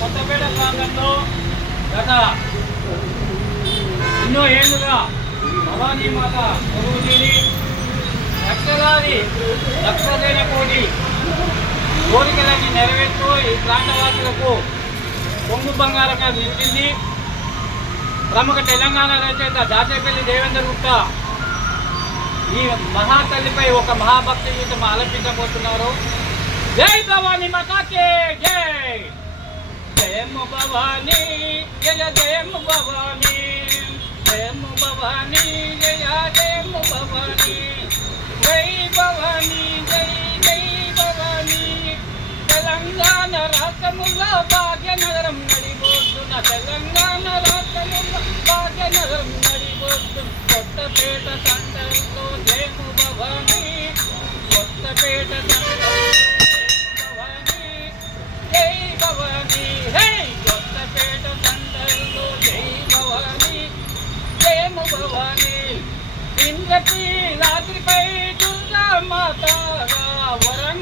కొత్తపేట ప్రాంతంలో గత ఎన్నో ఏళ్లుగా భవానీ మాత కొలువు తీరి లక్షలాది లక్షలైన కోటి కోరికలన్నీ నెరవేర్చు ఈ ప్రాంతవాసులకు పొంగు బంగారంగా నిలిచింది. ప్రముఖ తెలంగాణ రచయిత దాచేపల్లి దేవేంద్ర గుప్తా ఈ మహాతల్లిపై ఒక మహాభక్తి గీతం ఆలపించబోతున్నారు. జై భవానీ మాతాకి జై. జయము భవానీ జయ జయము భవానీ, జయము భవానీ జయ జయము భవానీ, జై భవానీ జై జై భవానీ. తెలంగాణ రాష్ట్రములో భాగ్యనగరం నడిబోతున్న, తెలంగాణ రాష్ట్రములో భాగ్యనగరం నడిబోతున్న కొత్తపేట సెంటర్లో జయము భవానీ, కొత్తపేట సెంటర్లో భవానీ జై భవానీ. హై కొత్తపేట సెంటర్లో జై భవానీ జయము భవానీ. ఇంద్రకీలాద్రిపై దుర్గా మాతగా వరంగల్